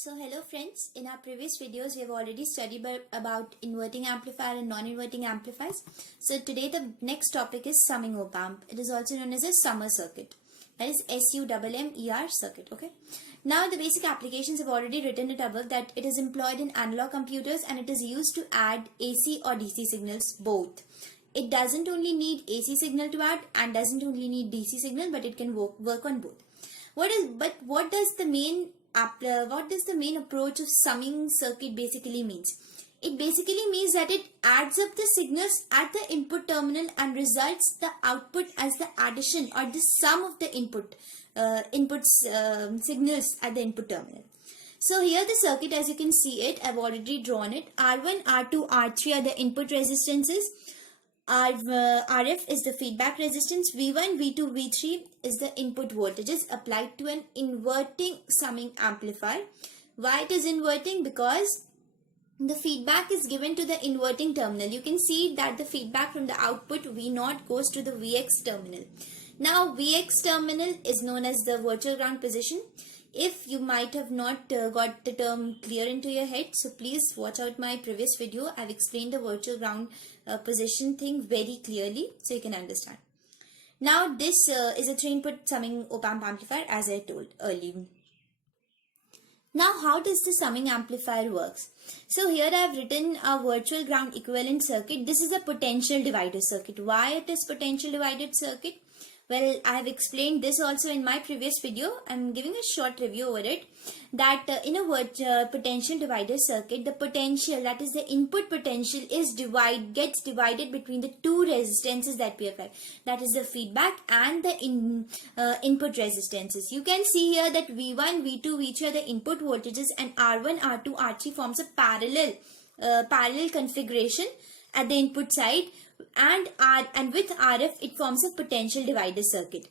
So hello friends, in our previous videos we have already studied about inverting amplifier and non-inverting amplifiers. So today the next topic is summing op-amp. It is also known as a summer circuit. That is SUMMER circuit. Okay. Now the basic applications have already written it above that it is employed in analog computers and it is used to add AC or DC signals both. It doesn't only need AC signal to add and doesn't only need DC signal, but it can work on both. What does the main approach of summing circuit basically means? It basically means that it adds up the signals at the input terminal and results the output as the addition or the sum of the signals at the input terminal. So here the circuit, as you can see it, I've already drawn it. R1, R2, R3 are the input resistances. RF is the feedback resistance. V1, V2, V3 is the input voltages applied to an inverting summing amplifier. Why it is inverting? Because the feedback is given to the inverting terminal. You can see that the feedback from the output V0 goes to the Vx terminal. Now Vx terminal is known as the virtual ground position. If you might have not got the term clear into your head, so please watch out my previous video. I've explained the virtual ground position thing very clearly so you can understand. Now this is a 3-input summing op-amp amplifier, as I told earlier. Now how does the summing amplifier works? So here I have written a virtual ground equivalent circuit. This is a potential divider circuit. Why it is potential divided circuit? Well, I have explained this also in my previous video. I am giving a short review over it. That in a potential divider circuit, the potential, that is the input potential, gets divided between the two resistances that we apply. That is the feedback and the input resistances. You can see here that V1, V2, V3 are the input voltages, and R1, R2, R3 forms a parallel configuration at the input side. And with RF it forms a potential divider circuit.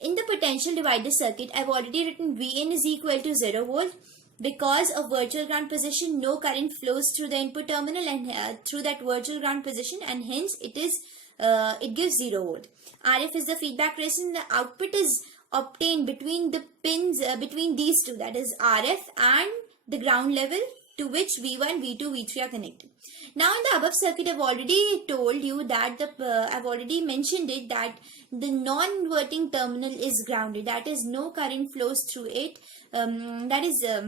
In the potential divider circuit, I've already written Vin is equal to 0 volt. Because of virtual ground position, no current flows through the input terminal and through that virtual ground position, and hence it gives 0 volt. RF is the feedback resistance. The output is obtained between the pins between these two, that is RF and the ground level, to which V1, V2, V3 are connected. Now in the above circuit, I've already told you that I've already mentioned it that the non-inverting terminal is grounded. That is, no current flows through it. No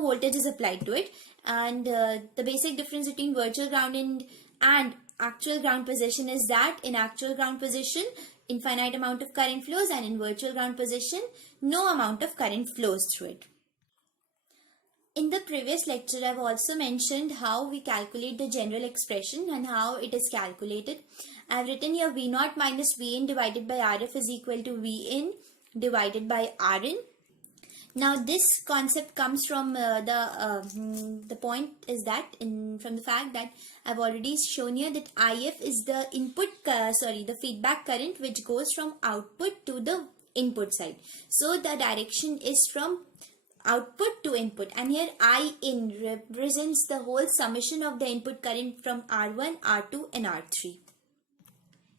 voltage is applied to it. And the basic difference between virtual ground and actual ground position is that in actual ground position, infinite amount of current flows, and in virtual ground position, no amount of current flows through it. In the previous lecture, I've also mentioned how we calculate the general expression and how it is calculated. I've written here V0 minus Vin divided by RF is equal to Vin divided by Rn. Now this concept comes from the point is that from the fact that I've already shown here that IF is the the feedback current which goes from output to the input side. So the direction is from output to input, and here In represents the whole summation of the input current from R1, R2 and R3.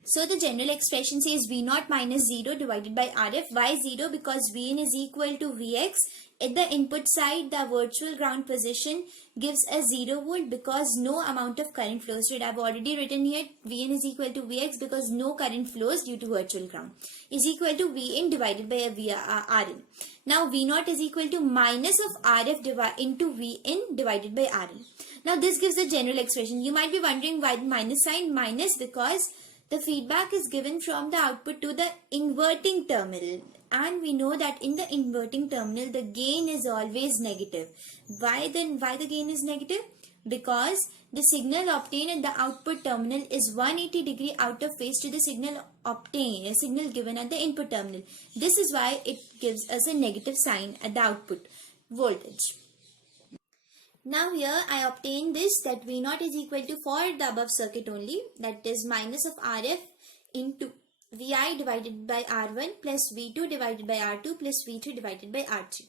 So the general expression says V0 minus 0 divided by RF. Why 0? Because Vn is equal to Vx. At the input side, the virtual ground position gives a 0 volt because no amount of current flows through it. I've already written here Vn is equal to Vx because no current flows due to virtual ground, is equal to Vn divided by Rn. Now V0 is equal to minus of RF into Vn divided by Rn. Now this gives the general expression. You might be wondering why the minus sign. Minus because the feedback is given from the output to the inverting terminal, and we know that in the inverting terminal the gain is always negative. Why the gain is negative? Because the signal obtained at the output terminal is 180 degree out of phase to the signal given at the input terminal. This is why it gives us a negative sign at the output voltage. Now here I obtain this, that V0 is equal to, for the above circuit only, that is minus of RF into Vi divided by R1 plus V2 divided by R2 plus V3 divided by R3.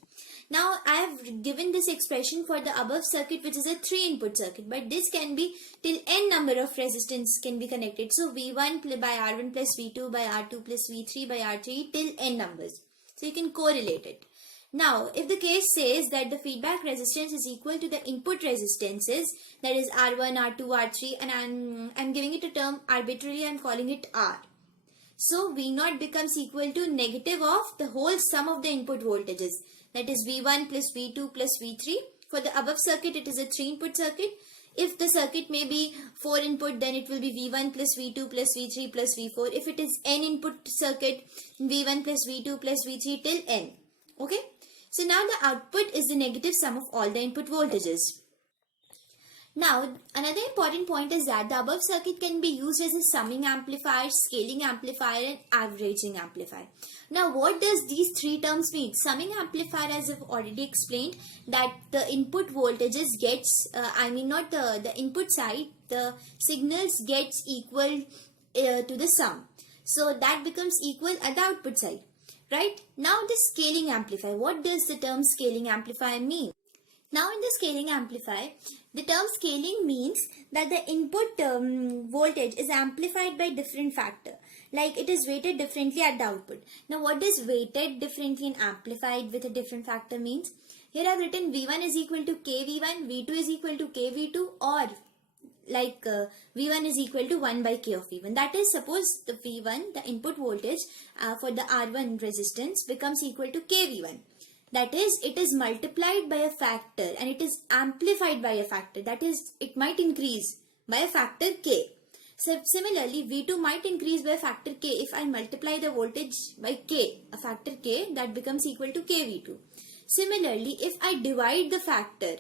Now I have given this expression for the above circuit, which is a 3-input circuit, but this can be till n number of resistance can be connected. So V1 by R1 plus V2 by R2 plus V3 by R3 till n numbers. So you can correlate it. Now, if the case says that the feedback resistance is equal to the input resistances, that is R1, R2, R3, and I'm giving it a term arbitrarily, I'm calling it R. So V0 becomes equal to negative of the whole sum of the input voltages, that is V1 plus V2 plus V3. For the above circuit, it is a 3-input circuit. If the circuit may be 4 input, then it will be V1 plus V2 plus V3 plus V4. If it is n input circuit, V1 plus V2 plus V3 till n. Okay. So now the output is the negative sum of all the input voltages. Now, another important point is that the above circuit can be used as a summing amplifier, scaling amplifier, and averaging amplifier. Now, what does these three terms mean? Summing amplifier, as I've already explained, that the input voltages gets, not the input side, the signals gets equal to the sum. So, that becomes equal at the output side. Right? Now, the scaling amplifier. What does the term scaling amplifier mean? Now, in the scaling amplifier, the term scaling means that the input voltage is amplified by different factor. Like it is weighted differently at the output. Now, what does weighted differently and amplified with a different factor means? Here I have written V1 is equal to KV1, V2 is equal to KV2, or like V1 is equal to 1 by K of V1. That is, suppose the V1, the input voltage for the R1 resistance becomes equal to KV1. That is, it is multiplied by a factor and it is amplified by a factor. That is, it might increase by a factor K. So, similarly, V2 might increase by a factor K. If I multiply the voltage by K, a factor K, that becomes equal to KV2. Similarly, if I divide the factor,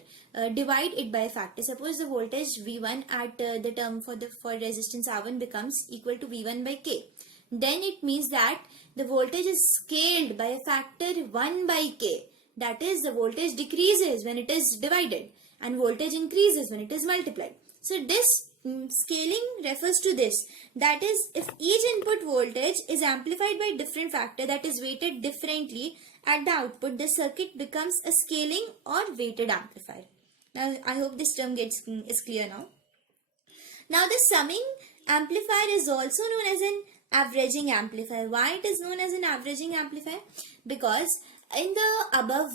divide it by a factor. Suppose the voltage V1 at the term for resistance R1 becomes equal to V1 by K. Then it means that the voltage is scaled by a factor 1 by K. That is, the voltage decreases when it is divided and voltage increases when it is multiplied. So this scaling refers to this. That is, if each input voltage is amplified by different factor that is weighted differently at the output, the circuit becomes a scaling or weighted amplifier. Now, I hope this term is clear now. Now, the summing amplifier is also known as an averaging amplifier. Why it is known as an averaging amplifier? Because in the above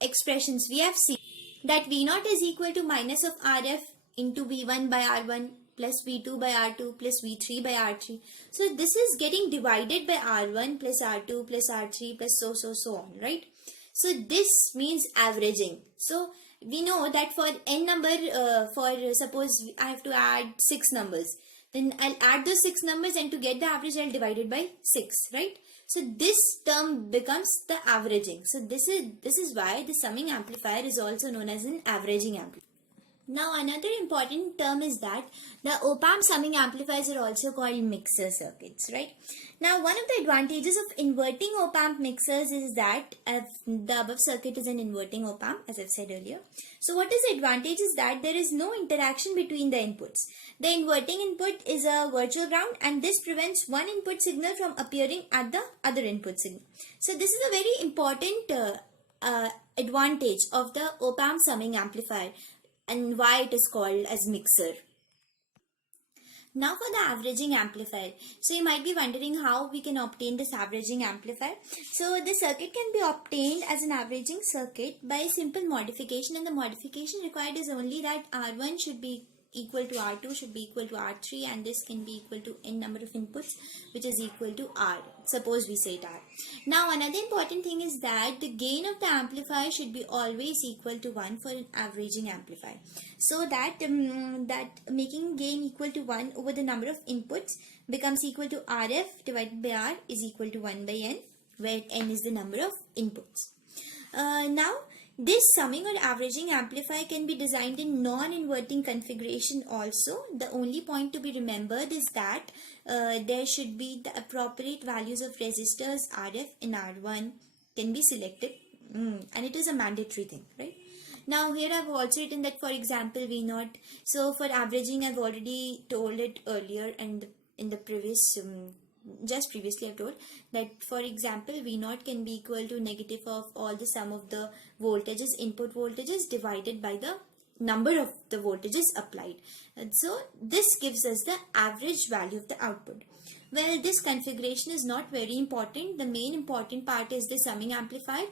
expressions we have seen that V0 is equal to minus of RF into V1 by R1 plus V2 by R2 plus V3 by R3. So this is getting divided by R1 plus R2 plus R3 plus so on, right? So this means averaging. So we know that for n number, suppose I have to add 6 numbers. Then I'll add those 6 numbers and to get the average I'll divide it by 6, right? So this term becomes the averaging. So this is why the summing amplifier is also known as an averaging amplifier. Now another important term is that the Opamp summing amplifiers are also called mixer circuits, right? Now one of the advantages of inverting Opamp mixers is that the above circuit is an inverting Opamp, as I've said earlier. So what is the advantage is that there is no interaction between the inputs. The inverting input is a virtual ground and this prevents one input signal from appearing at the other input signal. So this is a very important advantage of the Opamp summing amplifier and why it is called as mixer. Now for the averaging amplifier. So you might be wondering how we can obtain this averaging amplifier. So the circuit can be obtained as an averaging circuit by a simple modification, and the modification required is only that R1 should be equal to R2 should be equal to R3, and this can be equal to n number of inputs, which is equal to R. Suppose we say it R. Now another important thing is that the gain of the amplifier should be always equal to 1 for an averaging amplifier. So that that making gain equal to 1 over the number of inputs becomes equal to RF divided by R is equal to 1 by N, where N is the number of inputs. Now this summing or averaging amplifier can be designed in non-inverting configuration also. The only point to be remembered is that there should be the appropriate values of resistors RF and R1 can be selected, and it is a mandatory thing, right? Now here I've also written that, for example, V0. So for averaging I've already told it earlier, and in the previous just previously I've told that, for example, V0 can be equal to negative of all the sum of the voltages, input voltages, divided by the number of the voltages applied. And so this gives us the average value of the output. Well, this configuration is not very important. The main important part is the summing amplifier.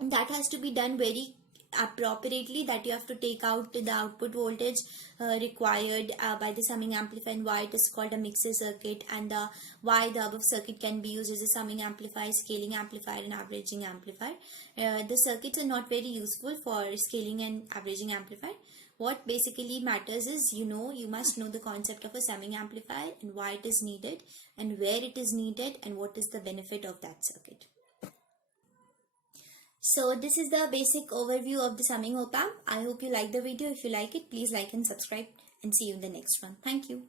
that has to be done very appropriately, that you have to take out the output voltage required by the summing amplifier, and why it is called a mixer circuit, and why the above circuit can be used as a summing amplifier, scaling amplifier, and averaging amplifier. The circuits are not very useful for scaling and averaging amplifier. What basically matters is, you must know the concept of a summing amplifier and why it is needed and where it is needed and what is the benefit of that circuit. So this is the basic overview of the summing op-amp. I hope you like the video. If you like it, please like and subscribe, and see you in the next one. Thank you.